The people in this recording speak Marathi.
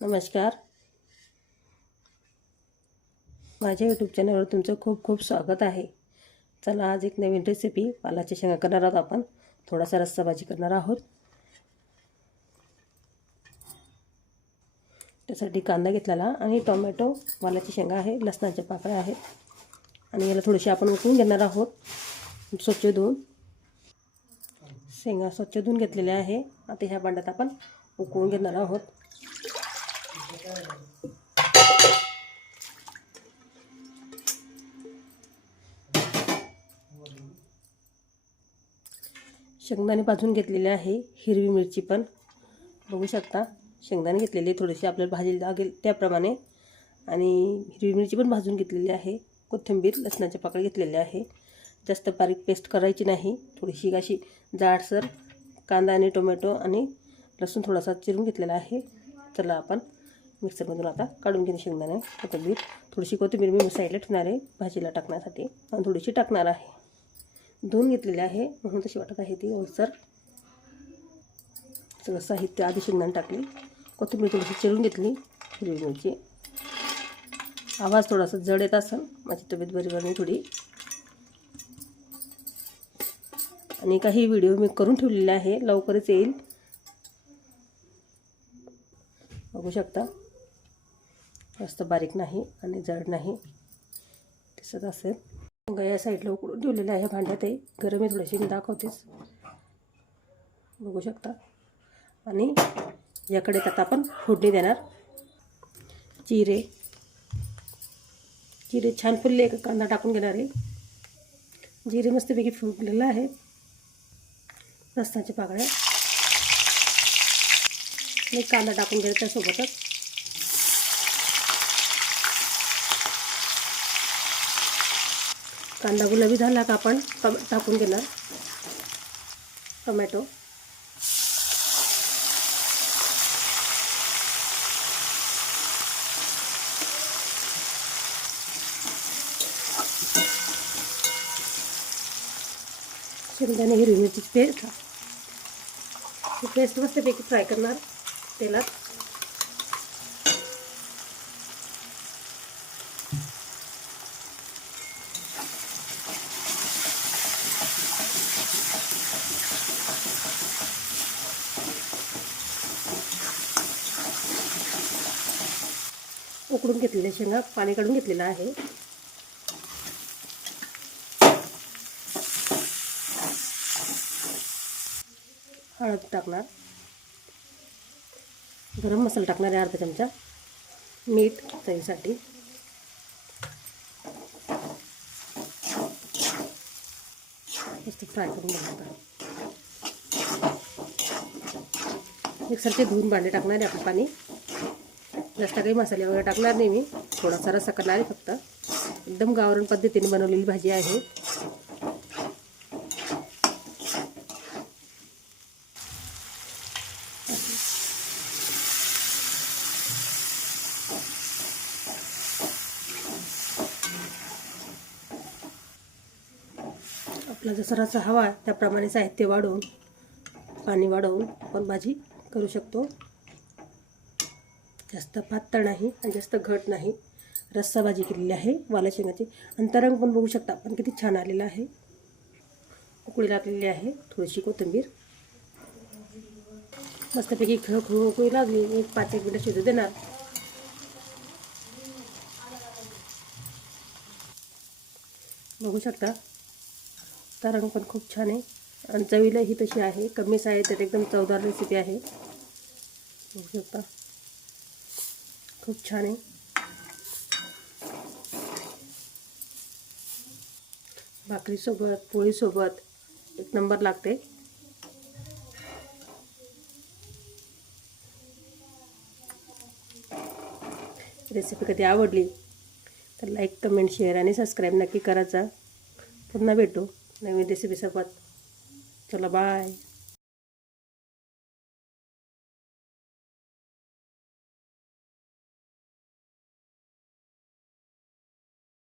नमस्कार. माझ्या यूट्यूब चॅनलवर तुमचं खूप खूप स्वागत आहे. चला आज एक नवीन रेसिपी वालाच्या शेंगा करणार आहोत. आपण थोडासा रस्सा भाजी करणार आहोत. त्यासाठी कांदा घेतलेला आणि टोमॅटो, वालाची शेंगा आहे, लसणाच्या पाकळ्या आहेत आणि याला थोडीशी आपण उकळून घेणार आहोत. स्वच्छ धुवून शेंगा स्वच्छ धुवून घेतलेल्या आहे. आता ह्या भांड्यात आपण उकळून घेणार आहोत. शेंगदाणे भाजून घेतलेले आहे. हिरवी मिरची पण बघू शकता. शेंगदाणे घेतलेले थोडेसे आपल्याला भाजीला लागेल त्याप्रमाणे आणि हिरवी मिरची पण भाजून घेतलेली आहे. कोथिंबीर, लसणाच्या पाकळ्या घेतलेल्या आहे. जास्त बारीक पेस्ट करायची नाही, थोडीशी अशी जाडसर. कांदा आणि टोमॅटो आणि लसूण थोडासा चिरून घेतलेला आहे. चला आपण मिक्सरमधून आता काढून घेणे शेंगदाणे, कोथिंबीर. थोडीशी कोथिंबीर मी साईडला ठेवणार आहे भाजीला टाकण्यासाठी आणि थोडीशी टाकणार आहे. धुवून घेतलेले आहे म्हणून तशी वाटत आहे ती ओलसर. सगळं साहित्य आधी शेंगदाणे टाकले, कोथिंबीर थोडीशी चिरून घेतली, हिरवी मिरची. आवाज थोडासा जड येत असेल, माझी तब्येत बरोबर नाही थोडी. आणि काही व्हिडिओ मी करून ठेवलेले आहे, लवकरच येईल. बघू शकता, जास्त बारीक नाही आणि जड नाही दिसत असेल. या साईडला उकडून ठेवलेलं आहे भांड्यात. आहे गरम आहे थोडीशी, मी दाखवतेच. बघू शकता. आणि याकडे आता आपण फोडणी देणार. जिरे छान फुलले, कांदा टाकून घेणार आहे. जिरे मस्तपैकी फुगलेलं आहे. लसणाच्या पाकळ्या आणि कांदा टाकून घ्यायचा त्यासोबतच. कांदा गुलाबी झाला का आपण टाकून घेणार टोमॅटो. शेंगदाणे, हिरवी मिरचीची पेस्ट मस्तपैकी फ्राय करणार तेलात. उकडून घेतलेल्या शेंगा पाणी काढून घेतलेलं आहे. हळद टाकणार, गरम मसाला टाकणार आहे अर्धा चमचा, मीठ चवीसाठी. मस्त फ्राय करून घ्यायचं. मिक्सरचे धुवून भांडे टाकणार आहे आपण पाणी. जास्त काही मसाले वगैरे टाकणार नाही मी, थोडासा रस्सा करणार आहे फक्त. एकदम गावरान पद्धतीने बनवलेली भाजी आहे. आपला जसा रस्सा हवा त्याप्रमाणे साहित्य वाढवून, पाणी वाढवून आपण भाजी करू शकतो. जास्त पातळ नाही आणि जास्त घट नाही. रस्सा भाजी केलेली आहे वालाच्या शेंगाची. आणि तरंग पण बघू शकता आपण किती छान आलेला आहे. उकळी लागलेली आहे. थोडीशी कोथिंबीर. मस्तपैकी खळखळ उकळी लागली, 5-1 मिनिटं शिजू देणार. बघू शकता, तरंग पण खूप छान आहे आणि चवीला ही तशी आहे. कमी साहित्यात एकदम चवदार रेसिपी आहे. बघू शकता, खूप छान आहे. भाकरीसोबत, पोळीसोबत एक नंबर लागते. रेसिपी कधी आवडली तर लाईक, कमेंट, शेअर आणि सबस्क्राईब नक्की करायचा. पुन्हा भेटू नवीन रेसिपी सोबत. चला बाय.